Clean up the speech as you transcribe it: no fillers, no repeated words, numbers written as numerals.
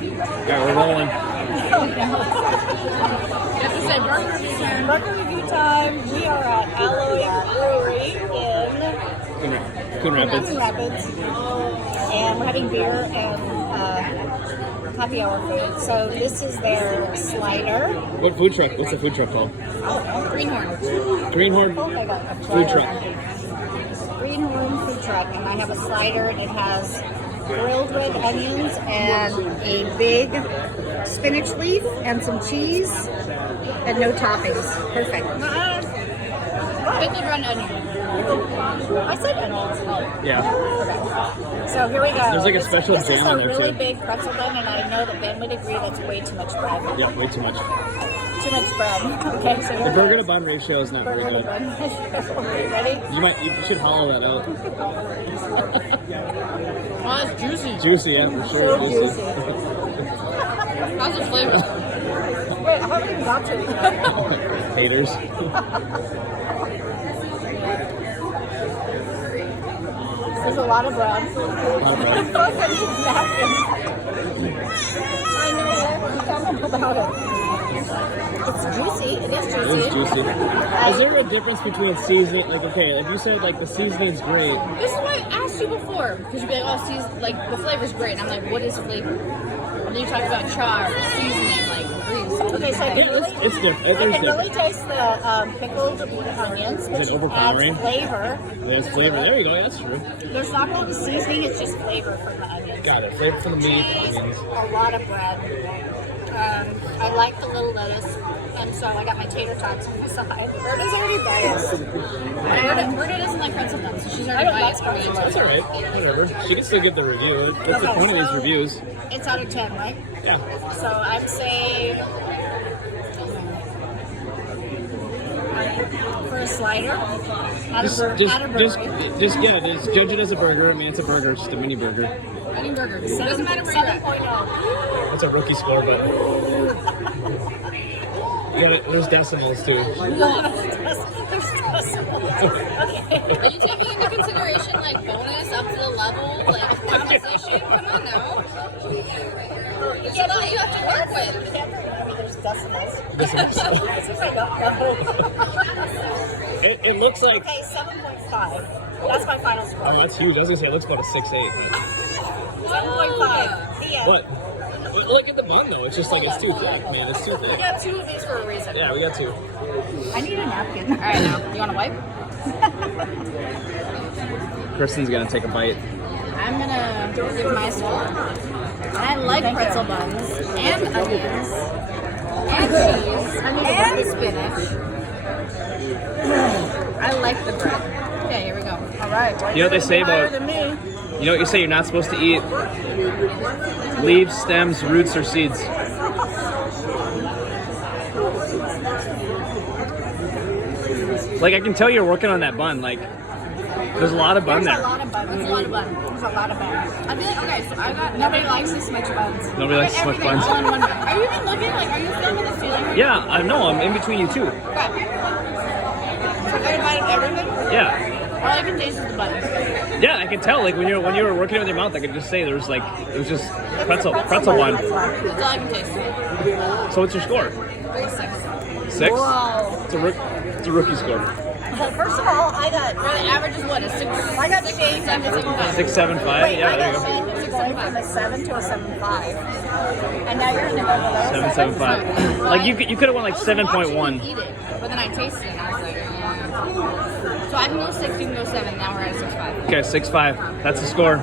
Yeah, we're rolling. You have to say burger review time. Burger review time. We are at Alloy Brewery in Coon Rapids. Coon Rapids. And we're having beer and happy hour food. So this is their slider. What food truck? What's the food truck called? Greenhorn. Greenhorn Oh my god. food truck. Greenhorn food truck. And I have a slider and it has grilled red onions and a big spinach leaf and some cheese and no toppings. Perfect. Pickled red onion. I said onions. Yeah. So here we go. There's like a special This is jam a in there really too. big pretzel bun, and I know that Ben would agree that's way too much bread. Yeah, way too much. Too much bread. Okay, so The burger to bun ratio is not very burger to good. bun. Ready? You should hollow that out. Oh, it's juicy. Juicy, yeah, for sure. So juicy. How's the flavor? Wait, I haven't even got to it yet. Haters. There's a lot of bread. I know that. Tell me about it. It's juicy. It is juicy. It is juicy. Is there a difference between seasoning? Like, okay, like you said, like the seasoning's great. This is why I asked you before. Because you'd be like, oh, like, the flavor's great. And I'm like, what is flavor? And then you talk about char, seasoning, like grease. Okay, so I can Yeah, really, it's different. I can There's really different. taste the pickled onions, Is which it overpowering? adds flavor. There's flavor. There you go. Yeah, that's true. There's not really seasoning, it's just flavor from the onions. Got it. Flavor from the meat, onions. A lot of bread. I like the little lettuce, and so I got my tater tots on the side. Berta's already biased. Berta doesn't like pretzel buns, so she's I already don't like biased for me. That's alright. Whatever. She can still get the review. That's the Okay, point of these so- reviews. It's out of 10, right? Yeah. So I'd say for a slider, out of burger. Just judge it as a burger. I mean, it's a burger. It's just a mini burger. Any burger. It doesn't matter where you're at. 7.0. That's a rookie score, but there's decimals too. There's decimals. Okay. Are you taking into consideration, like, bonus up to the level, like, compensation? Come on now. It's a lot you have to work with. There's decimals. Decimals. This is like a It looks like. Okay, 7.5. That's my final score. Oh, that's huge. I was gonna say it looks about a 6.8. 7.5. Yeah. What? Look at the bun though. It's just like it's too thick. I mean, it's too We thick. got two of these for a reason. Yeah, we got two. I need a napkin. All right, now, you want to wipe? Kristen's gonna take a bite. I'm gonna give my score. I like pretzel buns and onions and cheese and spinach. I like the bread. Okay, here we go. All right. You know what they say Higher about? than me. You know what you say you're not supposed to eat? Leaves, stems, roots, or seeds. Like I can tell you're working on that bun. Like there's a lot of bun There's a there. lot of buns. There's a lot of bun. There's a lot of buns. I feel like, okay, so I got Nobody likes this much buns. Nobody likes so much everything buns. all in one bun. Are you even looking? Like, are you filming this feeling? Yeah, I know. I'm in between you two. Okay. So I got a bite of everything? Yeah, All I can taste is the buns. yeah. I can tell. Like when you were working with your mouth, I could just say there was like it was just pretzel bun. That's all I can taste. So what's your score? 6. 6. Whoa. It's a rookie score. So first of all, I got. The average is what? A 6? I got changed into 7.5. 6, 7, 5. Wait, Yeah, I there got you go. changed into going from a 7 to a 7.5. And now you're in the middle of 7, 7, 5. Like you could have won like I was watching 7.1. you eat it, but then I tasted it and I was like, So I can go 6, you can go 7. Now we're at a 6.5. Okay, 6, 5. That's the score.